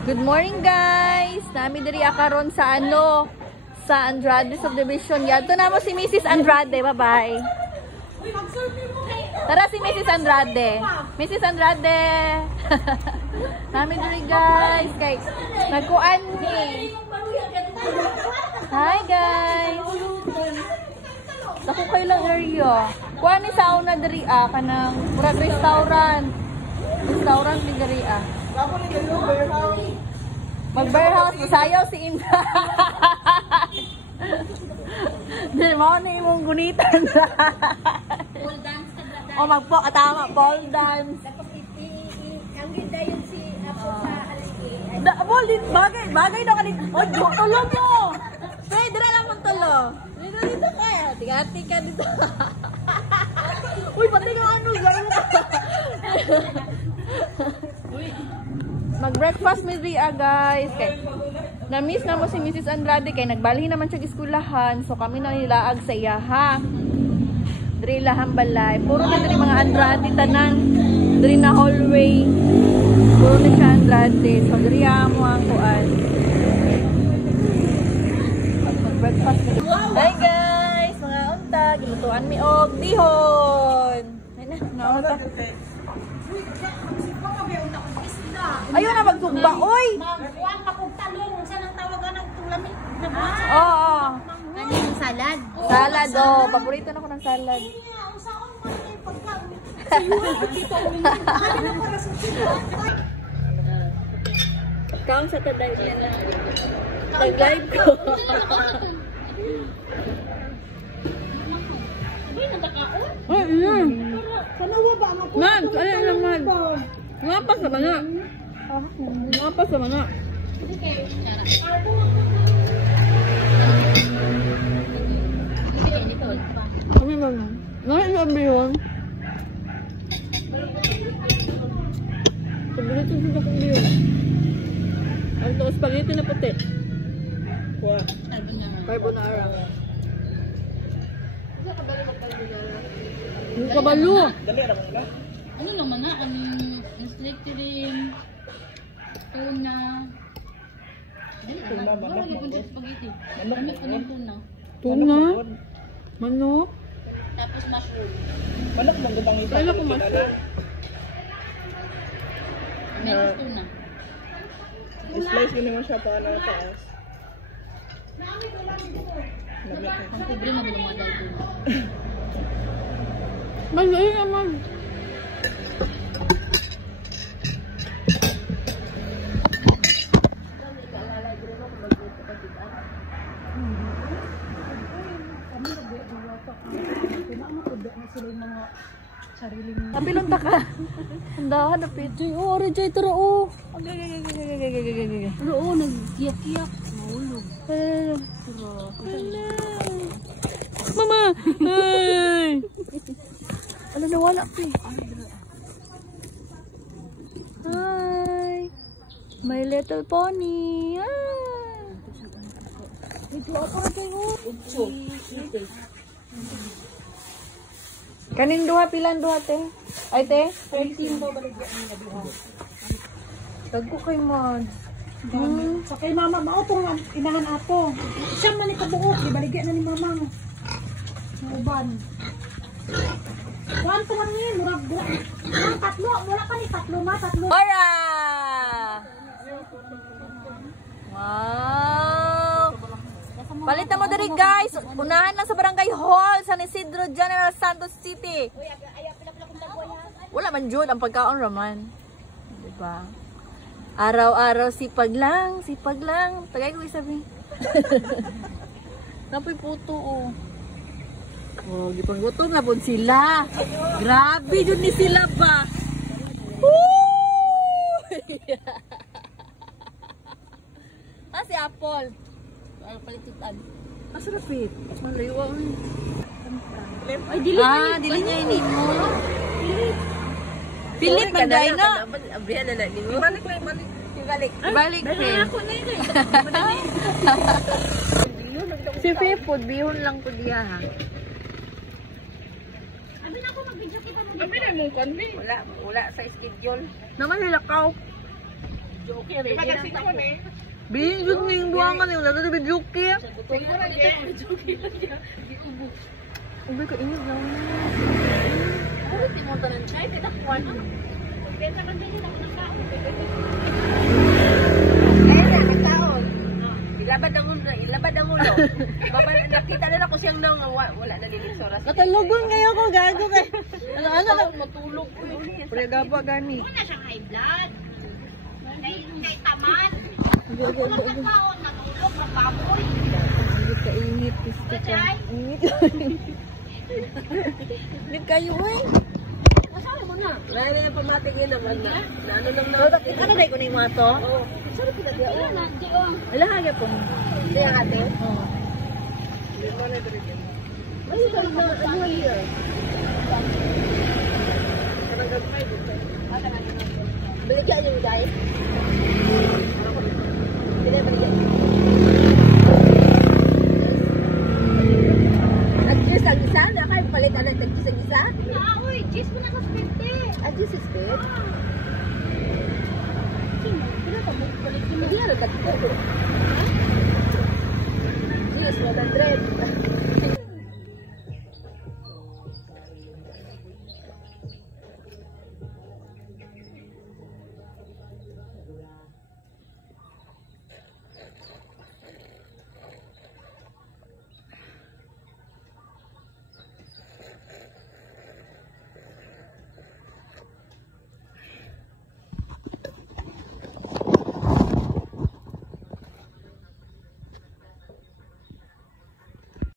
Good morning guys! Nami diri karon sa sa Andrade Subdivision. Yadto na mo si Mrs. Andrade. Bye-bye. Tara si Mrs. Andrade. Mrs. Andrade. Nami diri guys. Kay nagkuan ni. Hi guys. Ako kay lang area. Kuan ni sauna diri kanang murag restaurant. Restaurant ni diri mag-bearhouse, masayaw si Indra. Di mo na imong gunitan. Pole dance ka ba? O tama, pole dance. Ang ganda yun si Apo sa alay. Bagay na kanit. O, tulong mo. Pwede na lang mong tulo. Dito kaya. Tingati ka dito. Uy, pati ka ano. Mag-breakfast with Ria guys. Kay na-miss na mo si Mrs. Andrade kay nagbalhin naman siya eskulahan. So kami na nilaag sa iya ha. Diri lahang balay. Puro na diri mga Andrade tanan. Diri na hallway. Puro na siya Andrade. So diri mo ang kuan. Mag-breakfast with Hi guys, mga unta, gilutuan mi og bihon. Ay na, naunta. Ayun na magtugba, oy! Kuwan makugtalong sa nang tawagan ng tulamig na ba? Oo. Ano yung salad? Salad, oh. Paborito na ko ng salad. Kaon sa taday niya na. Tag-live ko. Uy, natakaon? Oh, iya. Kanawa ba ang Man, ano naman? Ngapas sa mana? Ngapas sa mana? Kami ba na? Nakasabi yun? Paborito siya kong yun. Ang ito, spaghetti na puti. Yeah. Carbonara. Yung kabalo. ano naman na? Anong slittering, tuna. Tuna ba? Wala yung spaghetti. Ano kunong tuna? Tuna? Manok? Tapos mushroom. Manok mong gubang ito. Kailan ko mushroom? Meron tuna. Slice ko naman siya pa ng taas. Ang pobre na bulong mga dahil tuna. Malay naman. Napilon ta ka. Andahan na Joy. Oh, Joy tara oh. Pero nagkiyak-kiyak. Mahulog. Mama. Ay. Ano nawala pa eh. Hi. My little pony. Ito ako na kayo. Kanin duha pilan duha te? Ay te? 13 ba baligyan niya duha. Dagko kay Mod. Sa kay mama mao tong inahan ato. Siya man ikabuok, di baligyan na ni mama. Uban. Kuan to man ni murag tatlo, wala pa ni tatlo. Ora! Wow! Palit na mo diri guys. Unahan lang sa Barangay Hall, San Isidro, General Santos City. Wala man jud ang pagkaon raman. Di ba? Araw-araw sipag lang. Tagay ko isabi. Napoy puto oh. Oh, gipanggutom na pud sila. Grabe jud ni sila ba. Si Apple. Palitutan. Asa rapit? Malayo ako. Ay, dili niya ini mo. Pilit man dai na. Abrihan na ni mo. Balik. Balik. Si Food bihon lang po diya ha. Abi na ako mag-video kita mo. Abi na mo kanbi. Wala sa schedule. Naman nilakaw. Bin, yun yung buwangan yung lalo na bidyuki. Ubi ka ingat lang. Ilabad ang ulo. Baba, nakita na ako siyang nang wala na nilitsoras. Katulugon kayo ko, gago kayo. Ano? Matulog ko. Pre, gabo gani. Wala siyang high blood. Kay tamad. Ako Nakakaon, natulog, napapoy. Hindi ka init, pisto ka. Init. Init kayo eh. Masabi mo na. Laya na yung pamatingin naman na. Ano nang Ano kayo kunin mo ito? Oo. Saan pinagyan? Ilan na, Dion. Wala kaya po. Hindi ang ate? Oo. Ay, ano year? Baligyan yung guys. Baligyan. Nag-cheers ang isa? Nakay palit ang nag-cheers ang isa? Uy, cheers mo na kasi 50. Ah, cheers is good? Hindi na nagkatito. Cheers, 100.